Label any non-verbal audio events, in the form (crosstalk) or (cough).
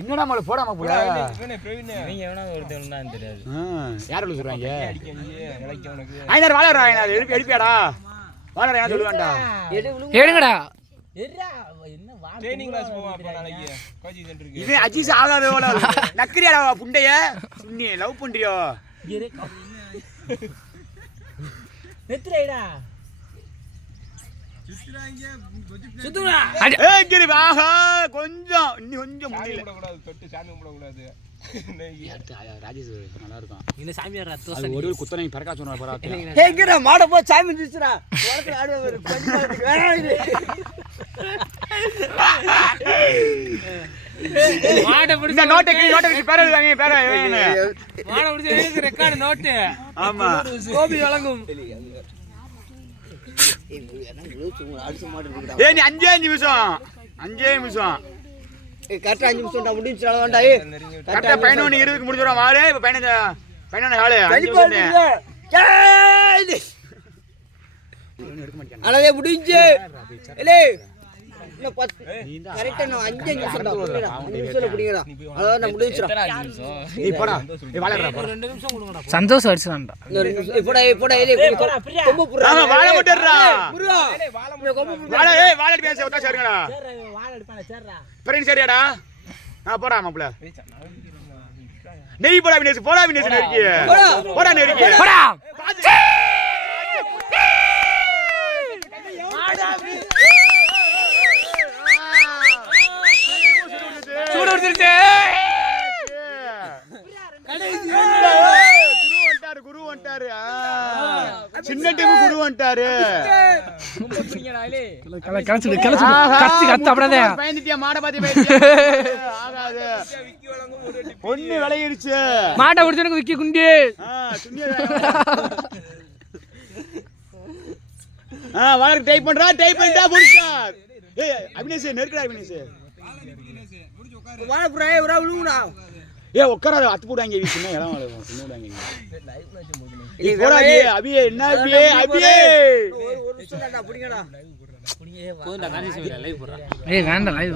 என்னடா மலை போடாம பிரவீன் நீங்க எவனா ஒருத்தன் தான் தெரியாது. யார் உனக்கு. ஐநூறு வாழறா ஐநூறு எழுப்பி எழுப்பியாடா. வாழறா என்ன சொல்லுவான்டா. எடுங்கடா. இது அஜீஸ் ஆகாத போல நக்கிரியாடா புண்டைய? சுண்ணி லவ் பண்றியோ? நெத்துறேடா சுத்துடா. ஏய் கிரி ஆஹா கொஞ்சம் இன்னும் கொஞ்சம் சாமி முடியல. கும்பிடக்கூடாது தொட்டு சாமி கும்பிடக்கூடாது. ராஜேஷ் நல்லா இருக்கும். இந்த சாமியார் அது ரத்தம் ஒரு குத்தனை பறக்கா சொன்னார் பரவாயில்ல எங்கடா மாட போ சாமி ஆடுவாரு. மாடை பிடிச்ச நோட்டை நோட்டை வச்சு பேர எழுதாங்க பேர. மாடை பிடிச்ச ரெக்கார்டு நோட்டு ஆமா. கோபி வழங்கும். நீ அஞ்சே அஞ்சு நிமிஷம். அஞ்சே நிமிஷம். கரெக்டா அஞ்சு நிமிஷம் முடிஞ்சு வேண்டாம் ஏய். கரெக்டா பதினொன்று இருபதுக்கு முடிச்சிடும் வாரு இப்போ பதினஞ்சு பதினொன்று ஹாலு. (laughs) அழகே முடிஞ்சு இல்லே இன்னும் பத்து கரெக்டா நான் அஞ்சு நிமிஷம் தான். புடிங்கடா. அதான் நான் முடிஞ்சிடும் நிமிஷம்? சந்தோஷம் அடிச்சுதான்டா. இன்னொரு நிமிஷம். ஏய், போடா ஏய், போடா ஏய், ஏய், போடா, பிரியா. வாழ விட்டுறா. வாழ ஏய் வாழ பேச விட்டா சரிங்கடா வாழை எடுப்பானே சேர்றா பிறகு சரியாடா? ஆ போடா மாப்பிள நெய் போடா வினேஷ். போடா வினேஷ் நெருக்கி போடா. போடா நெருக்கி போடா. குரு வந்துட்டாரு குரு வந்துட்டாரு. ஆ. சின்ன டீம் குரு வந்துட்டாரு. கிளச்சு கிளச்சு ஆஹா, கத்து கத்து அப்படியே. பயந்துட்டியா? மாட பாத்தி (laughs) ஆகாது. ஒண்ணு விளையிடுச்சு. மாட்டை பிடிச்சனுக்கு விக்கி குண்டி. ஆ, வளர்க்கு டைப் பண்றா? டைப் பண்ணிட்டா முடிச்சார் ஏய் அபினேஷ் நெருக்கடா அபினேஷ். ஏய், ஒரு ஆள் விழுங்குடா. ஏ உட்காராத அத்து போடாங்க வீ சின்ன இடம் வளரும் சின்ன விடாங்க ஏய், போடா வேணாம், அபியே என்ன அபியே அபியே? ஒரு நிமிஷம் புடிங்கடா. ஏய் வேண்டாம் லைவ்